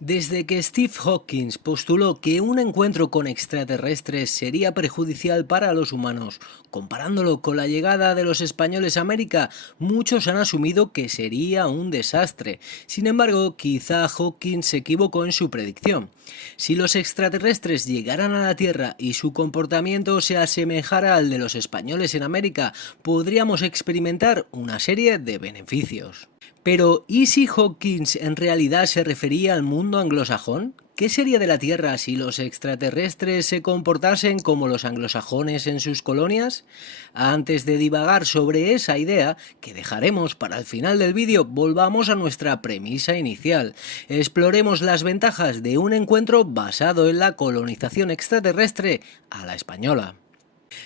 Desde que Steve Hawking postuló que un encuentro con extraterrestres sería perjudicial para los humanos, comparándolo con la llegada de los españoles a América, muchos han asumido que sería un desastre. Sin embargo, quizá Hawking se equivocó en su predicción. Si los extraterrestres llegaran a la Tierra y su comportamiento se asemejara al de los españoles en América, podríamos experimentar una serie de beneficios. Pero, ¿y si Hawkins en realidad se refería al mundo anglosajón? ¿Qué sería de la Tierra si los extraterrestres se comportasen como los anglosajones en sus colonias? Antes de divagar sobre esa idea, que dejaremos para el final del vídeo, volvamos a nuestra premisa inicial. Exploremos las ventajas de un encuentro basado en la colonización extraterrestre a la española.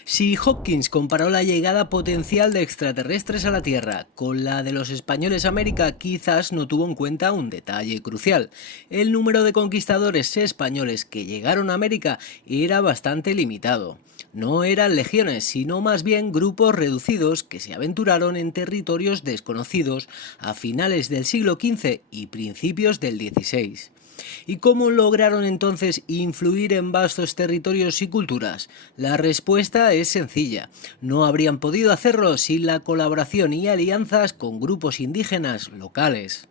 Si Hawkins comparó la llegada potencial de extraterrestres a la Tierra con la de los españoles a América, quizás no tuvo en cuenta un detalle crucial. El número de conquistadores españoles que llegaron a América era bastante limitado. No eran legiones, sino más bien grupos reducidos que se aventuraron en territorios desconocidos a finales del siglo XV y principios del XVI. ¿Y cómo lograron entonces influir en vastos territorios y culturas? La respuesta es sencilla. No habrían podido hacerlo sin la colaboración y alianzas con grupos indígenas locales.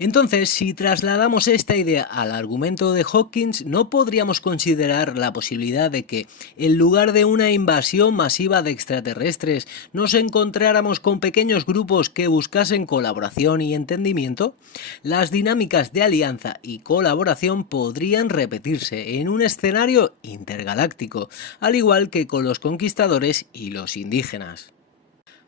Entonces, si trasladamos esta idea al argumento de Hawkins, ¿no podríamos considerar la posibilidad de que, en lugar de una invasión masiva de extraterrestres, nos encontráramos con pequeños grupos que buscasen colaboración y entendimiento? Las dinámicas de alianza y colaboración podrían repetirse en un escenario intergaláctico, al igual que con los conquistadores y los indígenas.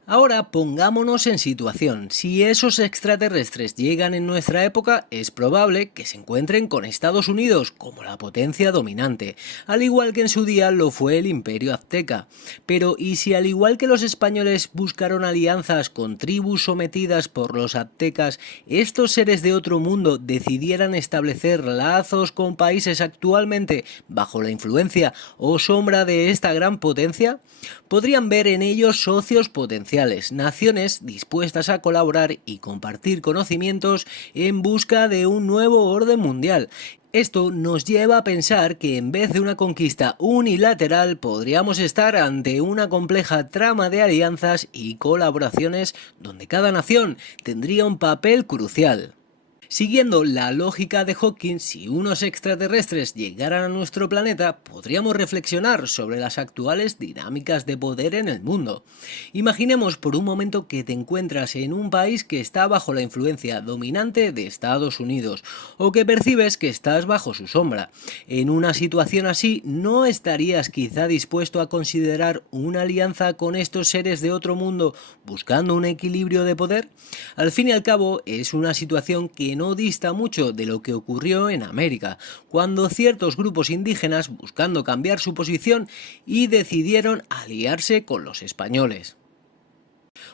Ahora pongámonos en situación. Si esos extraterrestres llegan en nuestra época, es probable que se encuentren con Estados Unidos como la potencia dominante, al igual que en su día lo fue el Imperio Azteca. Pero ¿y si al igual que los españoles buscaron alianzas con tribus sometidas por los aztecas, estos seres de otro mundo decidieran establecer lazos con países actualmente bajo la influencia o sombra de esta gran potencia? Podrían ver en ellos socios potenciales, naciones dispuestas a colaborar y compartir conocimientos en busca de un nuevo orden mundial. Esto nos lleva a pensar que en vez de una conquista unilateral podríamos estar ante una compleja trama de alianzas y colaboraciones donde cada nación tendría un papel crucial. Siguiendo la lógica de Hawking, si unos extraterrestres llegaran a nuestro planeta, podríamos reflexionar sobre las actuales dinámicas de poder en el mundo. Imaginemos por un momento que te encuentras en un país que está bajo la influencia dominante de Estados Unidos, o que percibes que estás bajo su sombra. En una situación así, ¿no estarías quizá dispuesto a considerar una alianza con estos seres de otro mundo buscando un equilibrio de poder? Al fin y al cabo, es una situación que no dista mucho de lo que ocurrió en América, cuando ciertos grupos indígenas buscando cambiar su posición y decidieron aliarse con los españoles.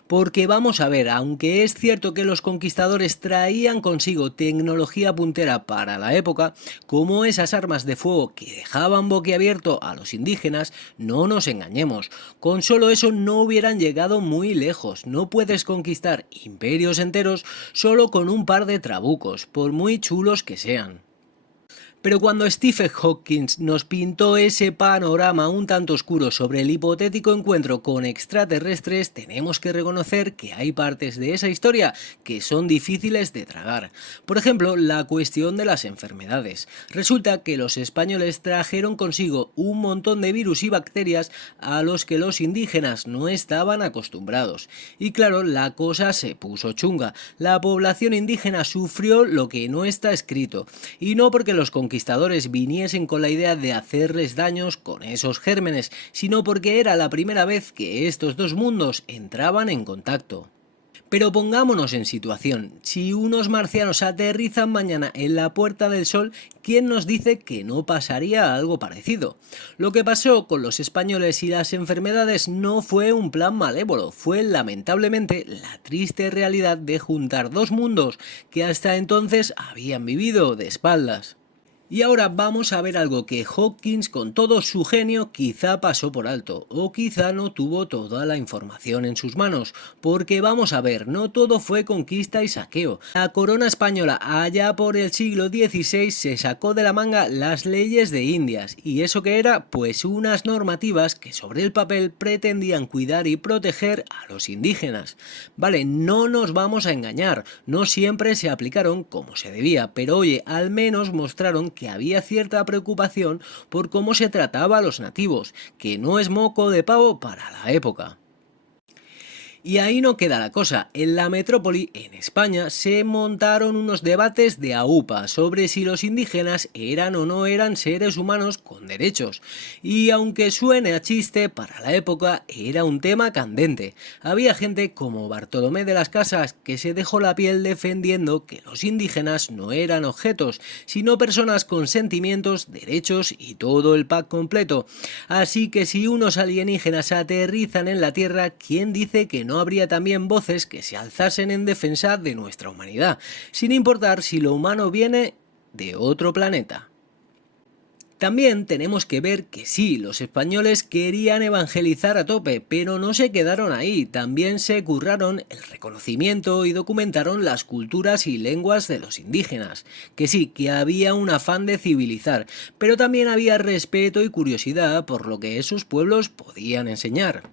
Porque vamos a ver, aunque es cierto que los conquistadores traían consigo tecnología puntera para la época, como esas armas de fuego que dejaban boquiabierto a los indígenas, no nos engañemos, con solo eso no hubieran llegado muy lejos. No puedes conquistar imperios enteros solo con un par de trabucos, por muy chulos que sean. Pero cuando Stephen Hawking nos pintó ese panorama un tanto oscuro sobre el hipotético encuentro con extraterrestres, tenemos que reconocer que hay partes de esa historia que son difíciles de tragar. Por ejemplo, la cuestión de las enfermedades. Resulta que los españoles trajeron consigo un montón de virus y bacterias a los que los indígenas no estaban acostumbrados. Y claro, la cosa se puso chunga. La población indígena sufrió lo que no está escrito. Y no porque los conquistadores viniesen con la idea de hacerles daños con esos gérmenes, sino porque era la primera vez que estos dos mundos entraban en contacto. Pero pongámonos en situación, si unos marcianos aterrizan mañana en la Puerta del Sol, ¿quién nos dice que no pasaría algo parecido? Lo que pasó con los españoles y las enfermedades no fue un plan malévolo, fue lamentablemente la triste realidad de juntar dos mundos que hasta entonces habían vivido de espaldas. Y ahora vamos a ver algo que Hawkins, con todo su genio, quizá pasó por alto, o quizá no tuvo toda la información en sus manos, porque vamos a ver, no todo fue conquista y saqueo. La corona española allá por el siglo XVI se sacó de la manga las leyes de Indias, y eso que era, pues unas normativas que sobre el papel pretendían cuidar y proteger a los indígenas. Vale, no nos vamos a engañar, no siempre se aplicaron como se debía, pero oye, al menos mostraron que había cierta preocupación por cómo se trataba a los nativos, que no es moco de pavo para la época. Y ahí no queda la cosa. En la metrópoli, en España, se montaron unos debates de AUPA sobre si los indígenas eran o no eran seres humanos con derechos. Y aunque suene a chiste, para la época era un tema candente. Había gente como Bartolomé de las Casas que se dejó la piel defendiendo que los indígenas no eran objetos, sino personas con sentimientos, derechos y todo el pack completo. Así que si unos alienígenas aterrizan en la Tierra, ¿quién dice que no habría también voces que se alzasen en defensa de nuestra humanidad, sin importar si lo humano viene de otro planeta? También tenemos que ver que sí, los españoles querían evangelizar a tope, pero no se quedaron ahí, también se curraron el reconocimiento y documentaron las culturas y lenguas de los indígenas. Que sí, que había un afán de civilizar, pero también había respeto y curiosidad por lo que esos pueblos podían enseñar.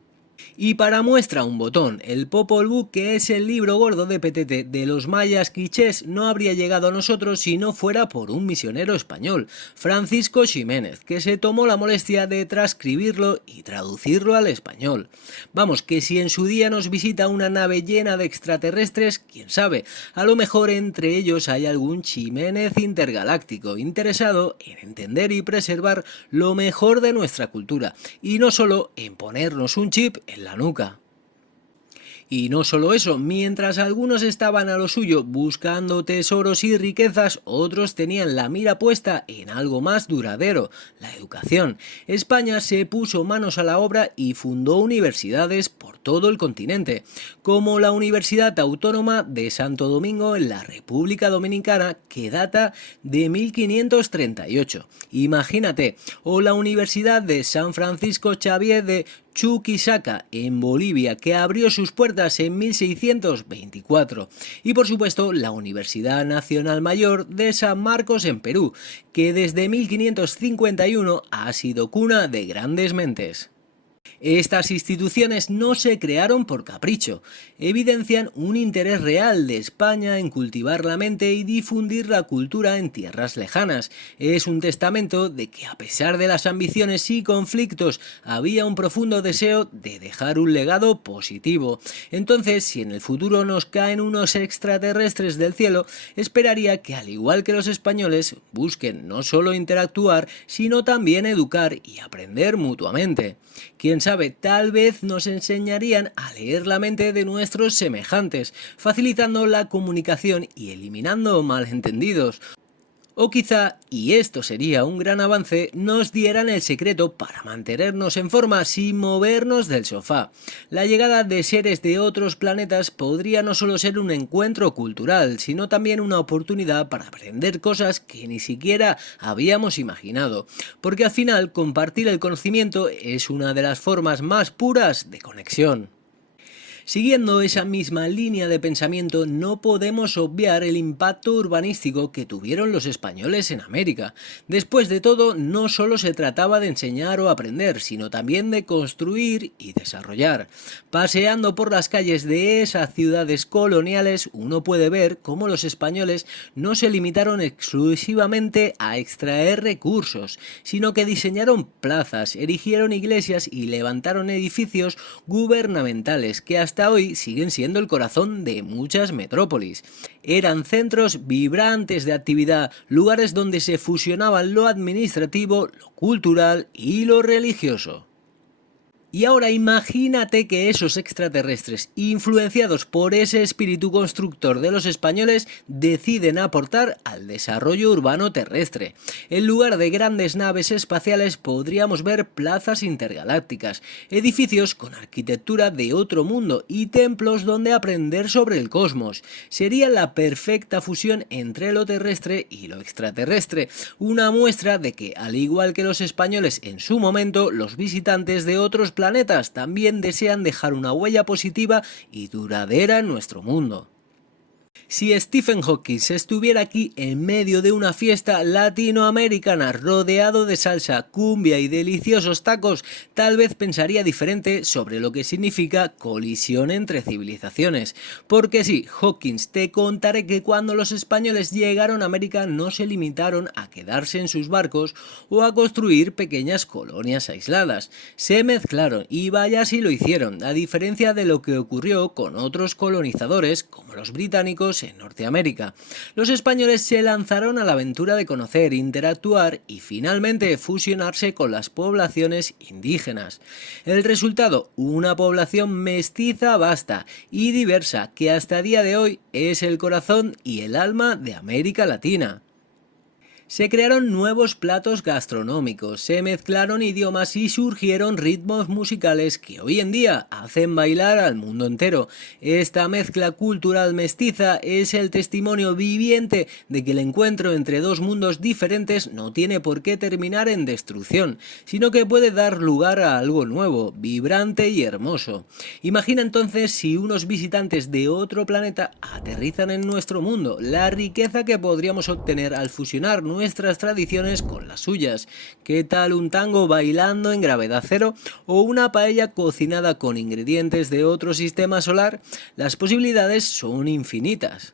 Y para muestra un botón, el Popol Vuh, que es el libro gordo de Petete de los mayas quichés, no habría llegado a nosotros si no fuera por un misionero español, Francisco Ximénez, que se tomó la molestia de transcribirlo y traducirlo al español. Vamos, que si en su día nos visita una nave llena de extraterrestres, quién sabe, a lo mejor entre ellos hay algún Ximénez intergaláctico interesado en entender y preservar lo mejor de nuestra cultura, y no solo en ponernos un chip en la nuca. Y no solo eso, mientras algunos estaban a lo suyo buscando tesoros y riquezas, otros tenían la mira puesta en algo más duradero, la educación. España se puso manos a la obra y fundó universidades por todo el continente, como la Universidad Autónoma de Santo Domingo en la República Dominicana, que data de 1538. Imagínate, o la Universidad de San Francisco Xavier de Chuquisaca, en Bolivia, que abrió sus puertas en 1624, y por supuesto la Universidad Nacional Mayor de San Marcos en Perú, que desde 1551 ha sido cuna de grandes mentes. Estas instituciones no se crearon por capricho, evidencian un interés real de España en cultivar la mente y difundir la cultura en tierras lejanas. Es un testamento de que a pesar de las ambiciones y conflictos había un profundo deseo de dejar un legado positivo. Entonces, si en el futuro nos caen unos extraterrestres del cielo, esperaría que al igual que los españoles busquen no solo interactuar, sino también educar y aprender mutuamente. Quién sabe, tal vez nos enseñarían a leer la mente de nuestros semejantes, facilitando la comunicación y eliminando malentendidos. O quizá, y esto sería un gran avance, nos dieran el secreto para mantenernos en forma sin movernos del sofá. La llegada de seres de otros planetas podría no solo ser un encuentro cultural, sino también una oportunidad para aprender cosas que ni siquiera habíamos imaginado. Porque al final, compartir el conocimiento es una de las formas más puras de conexión. Siguiendo esa misma línea de pensamiento, no podemos obviar el impacto urbanístico que tuvieron los españoles en América. Después de todo, no solo se trataba de enseñar o aprender, sino también de construir y desarrollar. Paseando por las calles de esas ciudades coloniales, uno puede ver cómo los españoles no se limitaron exclusivamente a extraer recursos, sino que diseñaron plazas, erigieron iglesias y levantaron edificios gubernamentales que hasta hoy siguen siendo el corazón de muchas metrópolis. Eran centros vibrantes de actividad, lugares donde se fusionaban lo administrativo, lo cultural y lo religioso. Y ahora imagínate que esos extraterrestres, influenciados por ese espíritu constructor de los españoles, deciden aportar al desarrollo urbano terrestre. En lugar de grandes naves espaciales podríamos ver plazas intergalácticas, edificios con arquitectura de otro mundo y templos donde aprender sobre el cosmos. Sería la perfecta fusión entre lo terrestre y lo extraterrestre, una muestra de que, al igual que los españoles en su momento, los visitantes de otros planetas también desean dejar una huella positiva y duradera en nuestro mundo. Si Stephen Hawking estuviera aquí en medio de una fiesta latinoamericana rodeado de salsa, cumbia y deliciosos tacos, tal vez pensaría diferente sobre lo que significa colisión entre civilizaciones. Porque sí, Hawking, te contaré que cuando los españoles llegaron a América no se limitaron a quedarse en sus barcos o a construir pequeñas colonias aisladas. Se mezclaron y vaya si lo hicieron, a diferencia de lo que ocurrió con otros colonizadores como los británicos en Norteamérica. Los españoles se lanzaron a la aventura de conocer, interactuar y finalmente fusionarse con las poblaciones indígenas. El resultado, una población mestiza vasta y diversa que hasta día de hoy es el corazón y el alma de América Latina. Se crearon nuevos platos gastronómicos, se mezclaron idiomas y surgieron ritmos musicales que hoy en día hacen bailar al mundo entero. Esta mezcla cultural mestiza es el testimonio viviente de que el encuentro entre dos mundos diferentes no tiene por qué terminar en destrucción, sino que puede dar lugar a algo nuevo, vibrante y hermoso. Imagina entonces si unos visitantes de otro planeta aterrizan en nuestro mundo, la riqueza que podríamos obtener al fusionar nuestras tradiciones con las suyas. ¿Qué tal un tango bailando en gravedad cero o una paella cocinada con ingredientes de otro sistema solar? Las posibilidades son infinitas.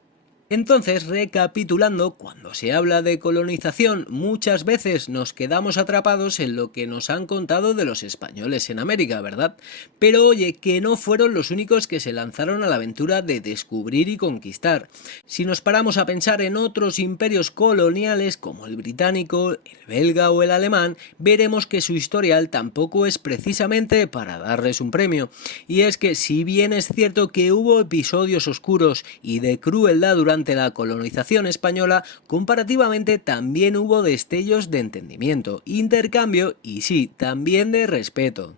Entonces, recapitulando, cuando se habla de colonización, muchas veces nos quedamos atrapados en lo que nos han contado de los españoles en América, ¿verdad? Pero oye, que no fueron los únicos que se lanzaron a la aventura de descubrir y conquistar. Si nos paramos a pensar en otros imperios coloniales como el británico, el belga o el alemán, veremos que su historial tampoco es precisamente para darles un premio. Y es que si bien es cierto que hubo episodios oscuros y de crueldad durante la colonización española, comparativamente también hubo destellos de entendimiento, intercambio y sí, también de respeto.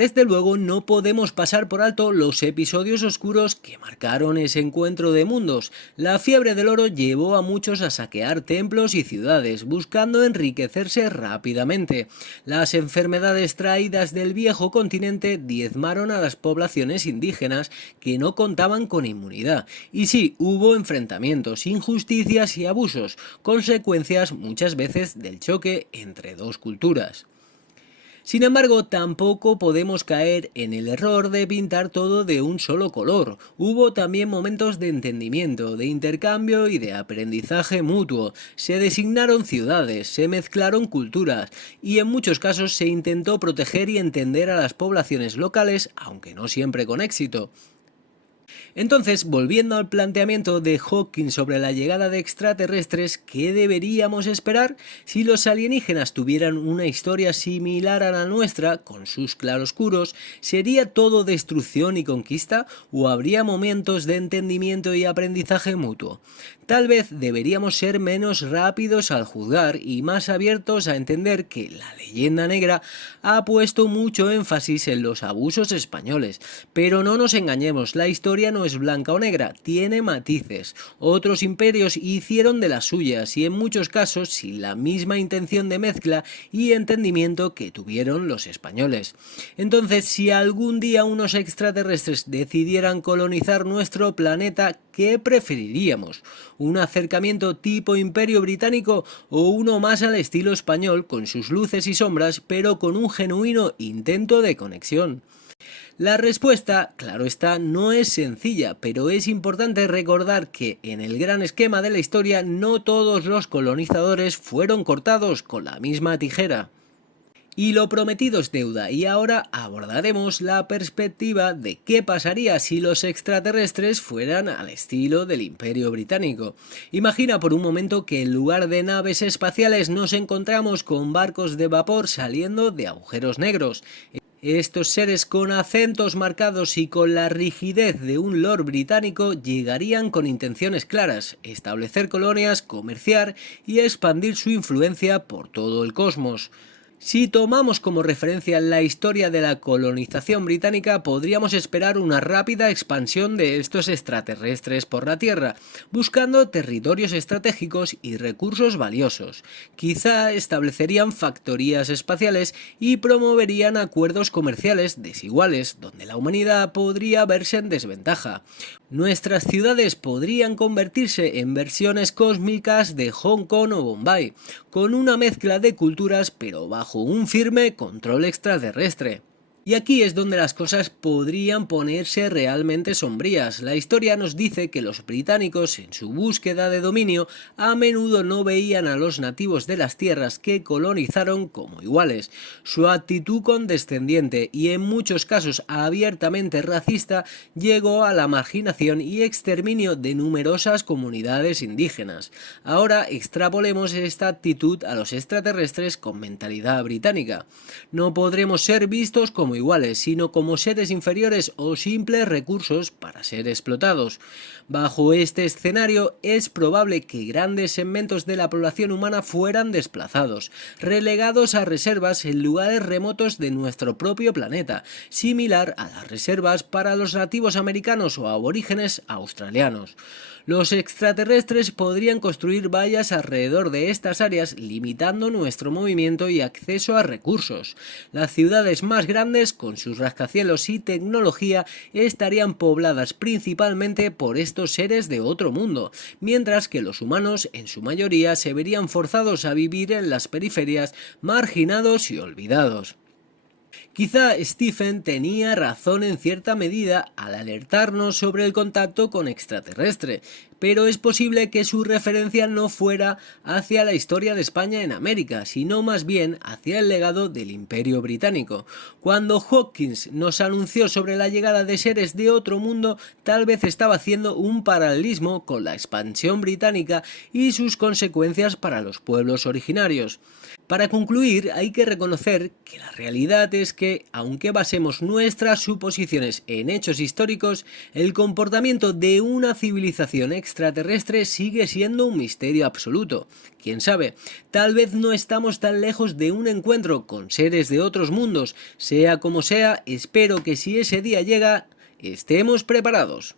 Desde luego no podemos pasar por alto los episodios oscuros que marcaron ese encuentro de mundos. La fiebre del oro llevó a muchos a saquear templos y ciudades, buscando enriquecerse rápidamente. Las enfermedades traídas del viejo continente diezmaron a las poblaciones indígenas que no contaban con inmunidad. Y sí, hubo enfrentamientos, injusticias y abusos, consecuencias muchas veces del choque entre dos culturas. Sin embargo, tampoco podemos caer en el error de pintar todo de un solo color. Hubo también momentos de entendimiento, de intercambio y de aprendizaje mutuo. Se designaron ciudades, se mezclaron culturas y en muchos casos se intentó proteger y entender a las poblaciones locales, aunque no siempre con éxito. Entonces, volviendo al planteamiento de Hawking sobre la llegada de extraterrestres, ¿qué deberíamos esperar si los alienígenas tuvieran una historia similar a la nuestra, con sus claroscuros? ¿Sería todo destrucción y conquista o habría momentos de entendimiento y aprendizaje mutuo? Tal vez deberíamos ser menos rápidos al juzgar y más abiertos a entender que la leyenda negra ha puesto mucho énfasis en los abusos españoles. Pero no nos engañemos, la historia no es blanca o negra, tiene matices. Otros imperios hicieron de las suyas y en muchos casos sin la misma intención de mezcla y entendimiento que tuvieron los españoles. Entonces, si algún día unos extraterrestres decidieran colonizar nuestro planeta, ¿qué preferiríamos? ¿Un acercamiento tipo Imperio Británico o uno más al estilo español con sus luces y sombras pero con un genuino intento de conexión? La respuesta, claro está, no es sencilla, pero es importante recordar que en el gran esquema de la historia no todos los colonizadores fueron cortados con la misma tijera. Y lo prometido es deuda, y ahora abordaremos la perspectiva de qué pasaría si los extraterrestres fueran al estilo del Imperio Británico. Imagina por un momento que en lugar de naves espaciales nos encontramos con barcos de vapor saliendo de agujeros negros. Estos seres con acentos marcados y con la rigidez de un lord británico llegarían con intenciones claras: establecer colonias, comerciar y expandir su influencia por todo el cosmos. Si tomamos como referencia la historia de la colonización británica, podríamos esperar una rápida expansión de estos extraterrestres por la Tierra, buscando territorios estratégicos y recursos valiosos. Quizá establecerían factorías espaciales y promoverían acuerdos comerciales desiguales, donde la humanidad podría verse en desventaja. Nuestras ciudades podrían convertirse en versiones cósmicas de Hong Kong o Bombay, con una mezcla de culturas pero bajo un firme control extraterrestre. Y aquí es donde las cosas podrían ponerse realmente sombrías. La historia nos dice que los británicos, en su búsqueda de dominio, a menudo no veían a los nativos de las tierras que colonizaron como iguales. Su actitud condescendiente y en muchos casos abiertamente racista llegó a la marginación y exterminio de numerosas comunidades indígenas. Ahora extrapolemos esta actitud a los extraterrestres con mentalidad británica. No podremos ser vistos como iguales, sino como seres inferiores o simples recursos para ser explotados. Bajo este escenario es probable que grandes segmentos de la población humana fueran desplazados, relegados a reservas en lugares remotos de nuestro propio planeta, similar a las reservas para los nativos americanos o aborígenes australianos. Los extraterrestres podrían construir vallas alrededor de estas áreas, limitando nuestro movimiento y acceso a recursos. Las ciudades más grandes, con sus rascacielos y tecnología, estarían pobladas principalmente por estos seres de otro mundo, mientras que los humanos, en su mayoría, se verían forzados a vivir en las periferias, marginados y olvidados. Quizá Stephen tenía razón en cierta medida al alertarnos sobre el contacto con extraterrestre, pero es posible que su referencia no fuera hacia la historia de España en América, sino más bien hacia el legado del Imperio Británico. Cuando Hawkins nos anunció sobre la llegada de seres de otro mundo, tal vez estaba haciendo un paralelismo con la expansión británica y sus consecuencias para los pueblos originarios. Para concluir, hay que reconocer que la realidad es que, aunque basemos nuestras suposiciones en hechos históricos, el comportamiento de una civilización extraterrestre sigue siendo un misterio absoluto. Quién sabe, tal vez no estamos tan lejos de un encuentro con seres de otros mundos. Sea como sea, espero que si ese día llega, estemos preparados.